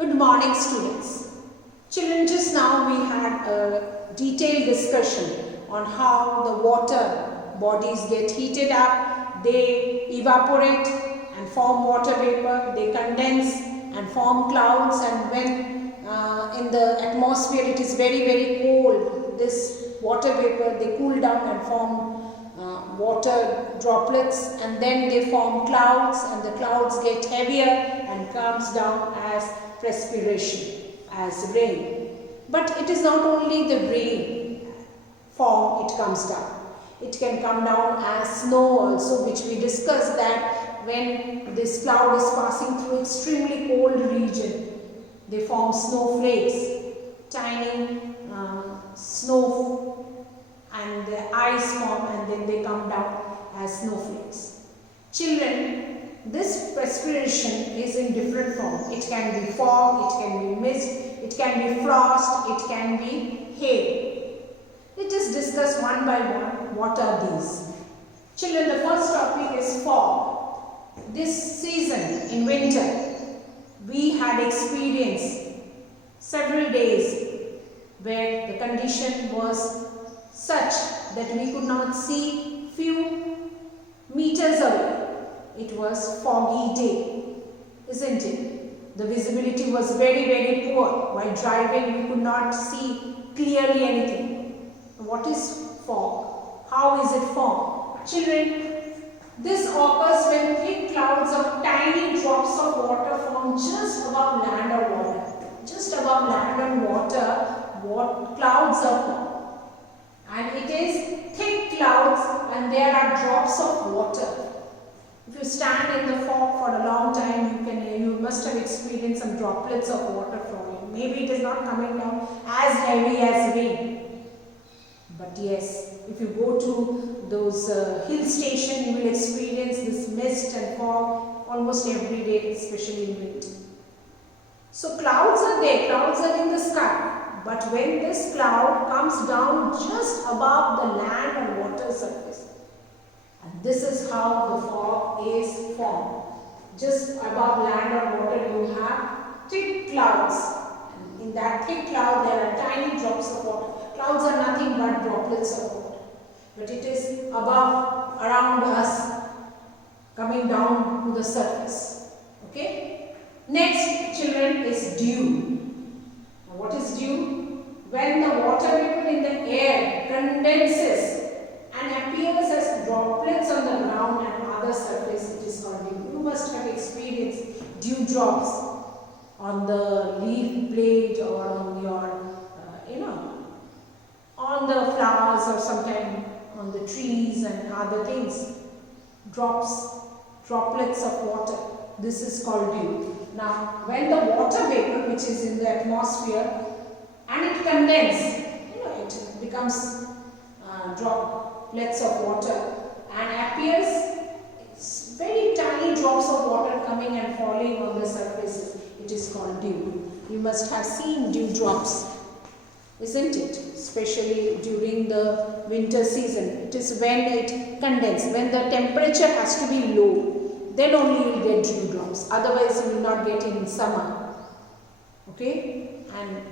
Good morning, students. Children, just now we had a detailed discussion on how the water bodies get heated up, they evaporate and form water vapor, they condense and form clouds, and when in the atmosphere it is very cold, this water vapor, they cool down and form water droplets, and then they form clouds, and the clouds get heavier and comes down as perspiration, as rain. But it is not only the rain form it comes down. It can come down as snow also, which we discussed that when this cloud is passing through extremely cold region, they form snowflakes, tiny snow, and the ice form, and then they come down as snowflakes. Children, this perspiration is in different form. It can be fog, it can be mist, it can be frost, it can be hail. Let us discuss one by one what are these. Children, the first topic is fog. This season in winter, we had experienced several days where the condition was such that we could not see few meters away. It was foggy day, isn't it? The visibility was very poor. While driving, we could not see clearly anything. What is fog? How is it formed? Children, this occurs when thick clouds of tiny drops of water form just above land or water. Just above land and water, what clouds are formed. And it is thick clouds, and there are drops of water. If you stand in the fog for a long time, you must have experienced some droplets of water falling. Maybe it is not coming down as heavy as rain. But yes, if you go to those hill stations, you will experience this mist and fog almost every day, especially in winter. So clouds are there, clouds are in the sky. But when this cloud comes down just above the land and water surface, and this is how the fog is formed. Just above land or water, you have thick clouds. And in that thick cloud, there are tiny drops of water. Clouds are nothing but droplets of water. But it is above, around us, coming down to the surface. Okay? Next, children, is dew. Now, what is dew? When the water vapor in the air condenses and appears as droplets on the ground and other surface, it is called dew. You must have experienced dew drops on the leaf blade or on your, on the flowers or sometimes on the trees and other things. Droplets of water. This is called dew. Now, when the water vapor, which is in the atmosphere, and it condenses, it becomes droplets of water and appears very tiny drops of water coming and falling on the surfaces. It is called dew. You must have seen dew drops, isn't it? Especially during the winter season. It is when it condenses. When the temperature has to be low, then only you will get dew drops. Otherwise, you will not get in summer. Okay? And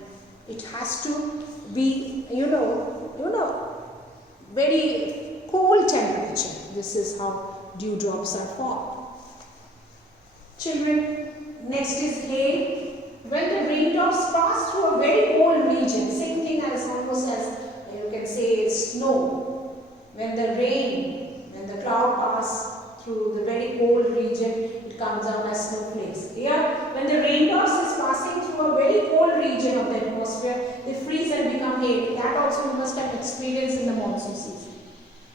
it has to be, very cool temperature. This is how dewdrops are formed. Children, next is hail. When the raindrops pass through a very cold region, same thing as almost as you can say snow. When the cloud pass through the very cold region, it comes out as snowflakes. Here, when the raindrops is passing through a very cold region of the atmosphere, they freeze and become hail. That also you must have experienced in the monsoon season.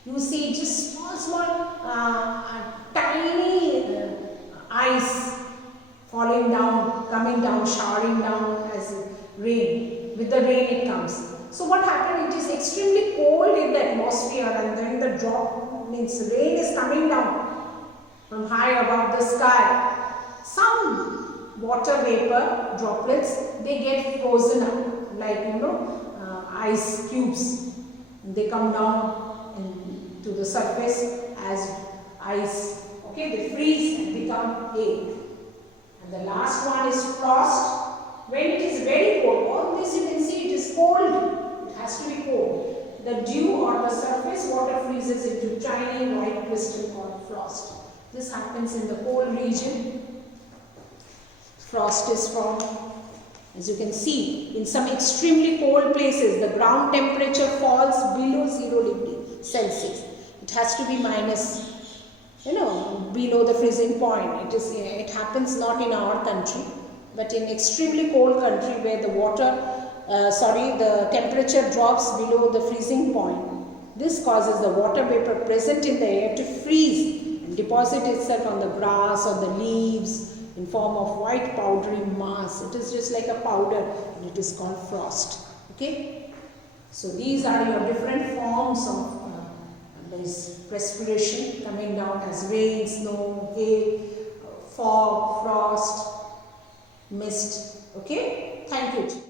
You see just small, tiny ice falling down, coming down, showering down as rain. With the rain it comes. So what happened? It is extremely cold in the atmosphere, and then the drop means rain is coming down from high above the sky. Some water vapor droplets, they get frozen up like ice cubes. They come down to the surface as ice. Okay, they freeze and become hail. And the last one is frost. when it is very cold, all this you can see it is cold, it has to be cold. The dew on the surface water freezes into tiny white crystal called frost. This happens in the cold region. Frost is formed. As you can see, in some extremely cold places, the ground temperature falls below 0 degrees Celsius. It has to be minus, below the freezing point. It happens not in our country, but in extremely cold country where the temperature drops below the freezing point. This causes the water vapor present in the air to freeze and deposit itself on the grass or the leaves in form of white powdery mass. It is just like a powder and it is called frost. Okay. So these are your different forms of this perspiration coming down as rain, snow, hail, fog, frost, mist. Okay. Thank you.